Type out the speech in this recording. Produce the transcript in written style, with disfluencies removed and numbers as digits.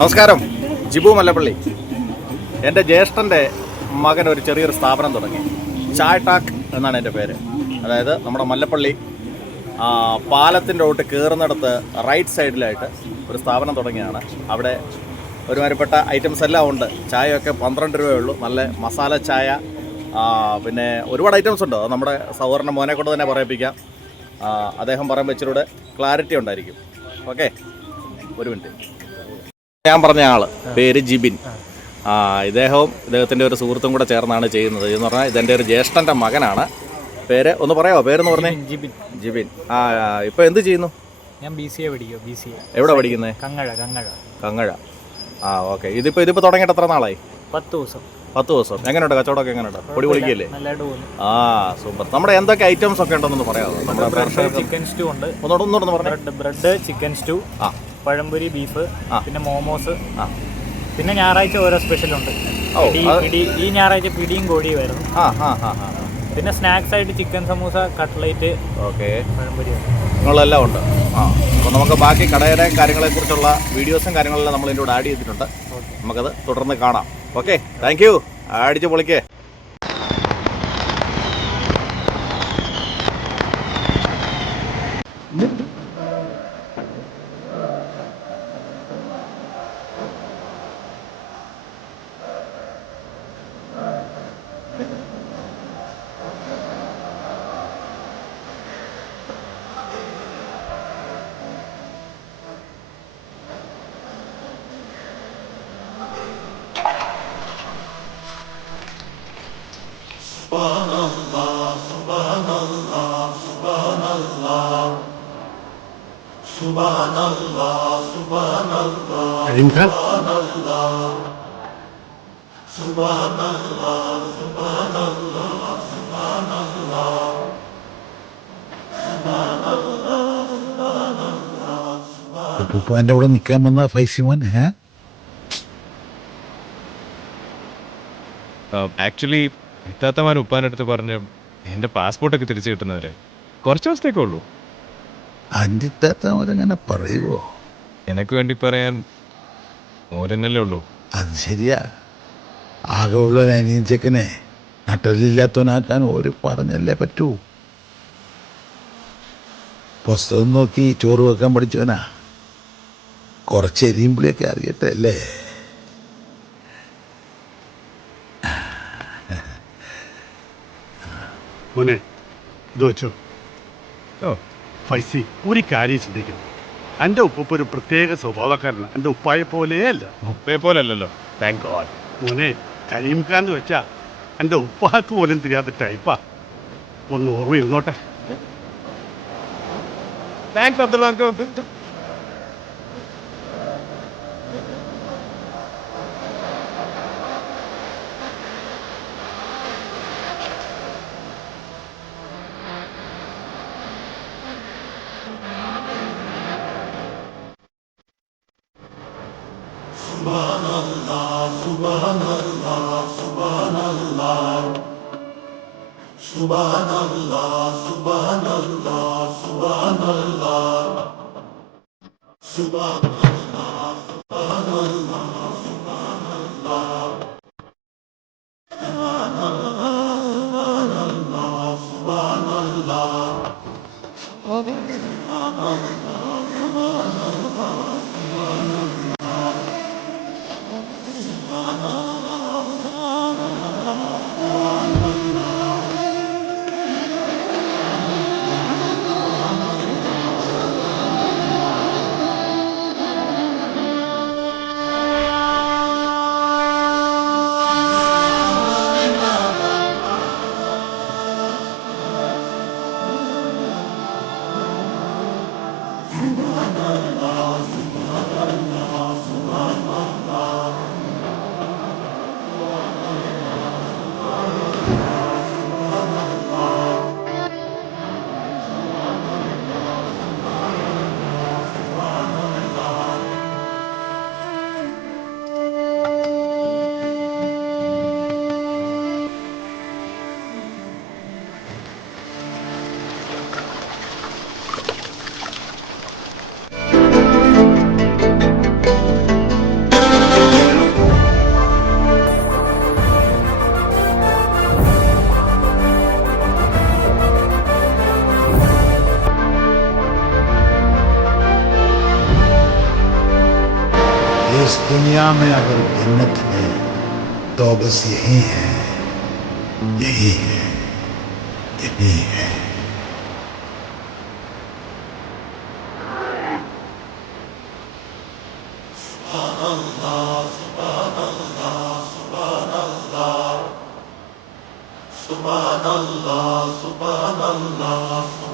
നമസ്കാരം, ജിബു മല്ലപ്പള്ളി. എൻ്റെ ജ്യേഷ്ഠൻ്റെ മകൻ ഒരു ചെറിയൊരു സ്ഥാപനം തുടങ്ങി. ചായ് ടാക്ക് എന്നാണ് എൻ്റെ പേര്. അതായത് നമ്മുടെ മല്ലപ്പള്ളി പാലത്തിൻ്റെ റോട്ട് കയറുന്നിടത്ത് റൈറ്റ് സൈഡിലായിട്ട് ഒരു സ്ഥാപനം തുടങ്ങിയാണ്. അവിടെ ഒരുമാതിരിപ്പെട്ട ഐറ്റംസ് എല്ലാം ഉണ്ട്. ചായയൊക്കെ 12 രൂപയേ ഉള്ളൂ. നല്ല മസാല ചായ, പിന്നെ ഒരുപാട് ഐറ്റംസ് ഉണ്ട്. അത് നമ്മുടെ സഹോദരൻ്റെ മോനെ കൊണ്ട് തന്നെ പറയിപ്പിക്കാം. അദ്ദേഹം പറയുമ്പോൾ ഇച്ചിരൂടെ ക്ലാരിറ്റി ഉണ്ടായിരിക്കും. ഓക്കെ, ഒരു മിനിറ്റ്. ഞാൻ പറഞ്ഞ ആള് പേര് ജിബിൻ. ഇദ്ദേഹത്തിൻ്റെ ഒരു സുഹൃത്തും കൂടെ ചേർന്നാണ് ചെയ്യുന്നത്. എന്ന് പറഞ്ഞാൽ ഇതെൻ്റെ ഒരു ജ്യേഷ്ഠൻ്റെ മകനാണ്. പേര് ഒന്ന് പറയാമോ? പേരെന്ന് പറഞ്ഞേ. ജിബിൻ. ജിബിൻ. ഇപ്പോൾ എന്ത് ചെയ്യുന്നു? ഞാൻ BCA പഠിക്കും. BCA. എവിടെ പഠിക്കുന്നത്? കങ്ങഴ. ഓക്കെ. ഇതിപ്പോൾ തുടങ്ങിയിട്ട് എത്ര നാളായി? 10 ദിവസം. 10 ദിവസം. എങ്ങനെയുണ്ട് കച്ചവടമൊക്കെ? എങ്ങനെയുണ്ട്? പൊടി പൊളിക്കല്ലേ? നല്ലതായിട്ട് പോകുന്നു. സൂപ്പർ. നമ്മുടെ എന്തൊക്കെ ഐറ്റംസ് ഒക്കെ ഉണ്ടെന്നൊന്ന് പറയാമോ? നമ്മുടെ ചിക്കൻ സ്റ്റൂ ഉണ്ട്. ഒന്നുകൂടെ പറഞ്ഞു. ബ്രെഡ്, ചിക്കൻ സ്റ്റൂ, പഴംപൊരി, ബീഫ്, പിന്നെ മോമോസ്. പിന്നെ ഞായറാഴ്ച ഓരോ സ്പെഷ്യലുണ്ട്. ഈ ഞായറാഴ്ച പിടിയും കോഴിയും വരുന്നു. പിന്നെ സ്നാക്സ് ആയിട്ട് ചിക്കൻ സമൂസ, കട്ട്ലേറ്റ്, ഓക്കെ, പഴംപൊരി, നിങ്ങളെല്ലാം ഉണ്ട്. അപ്പോൾ നമുക്ക് ബാക്കി കടയുടെ കാര്യങ്ങളെക്കുറിച്ചുള്ള വീഡിയോസും കാര്യങ്ങളെല്ലാം നമ്മൾ ഇതിൻ്റെ കൂടെ ആഡ് ചെയ്തിട്ടുണ്ട്. നമുക്കത് തുടർന്ന് കാണാം. Okay, thank you. അടിച്ച് പൊളിക്കേ. ഉപ്പാൻ്റെ കൂടെ നിൽക്കാൻ വന്ന ഫൈസിമോൻ. ആക്ച്വലി ഇത്താത്തമാൻ ഉപ്പാൻ്റെ അടുത്ത് പറഞ്ഞ് എൻ്റെ പാസ്പോർട്ടൊക്കെ തിരിച്ചു കിട്ടുന്നവരെ കുറച്ച് ദിവസത്തേക്കേ ഉള്ളൂ. അഞ്ചിത്താത്തവരങ്ങനെ പറയുമോ? എനിക്ക് വേണ്ടി പറയാൻ ഓരെന്നല്ലേ ഉള്ളൂ. അത് ശരിയാ. ആകെ ഉള്ള അനിയൻ ചെക്കനെ നട്ടലില്ലാത്തവനാക്കാൻ ഓര് പറഞ്ഞല്ലേ പറ്റൂ. പുസ്തകം നോക്കി ചോറ് വെക്കാൻ പഠിച്ചവനാ. കുറച്ച് എരിയുമ്പളിയൊക്കെ അറിയട്ടെ അല്ലേ? മോനെ, ഇത് വെച്ചോ. ഓ ഫൈസി, ഒരു കാര്യം ചിന്തിക്കണം. എൻ്റെ ഉപ്പ ഒരു പ്രത്യേക സ്വഭാവക്കാരനാണ്. എൻ്റെ ഉപ്പായെ പോലെയല്ല. ഉപ്പയെ പോലെ അല്ലല്ലോ. Thank God. മോനെ, കരീംഖാന്ന് വെച്ചാ എൻ്റെ ഉപ്പാക്ക് പോലും தெரியாத ടൈപ്പാ. ഒന്ന് ഓർമ്മയിരുന്നോട്ടെ. താങ്ക്സ് അബ്ദുള്ള. इस दुनिया में अगर जन्नत है तो बस यही है, यही है, यही है। Subhanallah, Subhanallah, Subhanallah.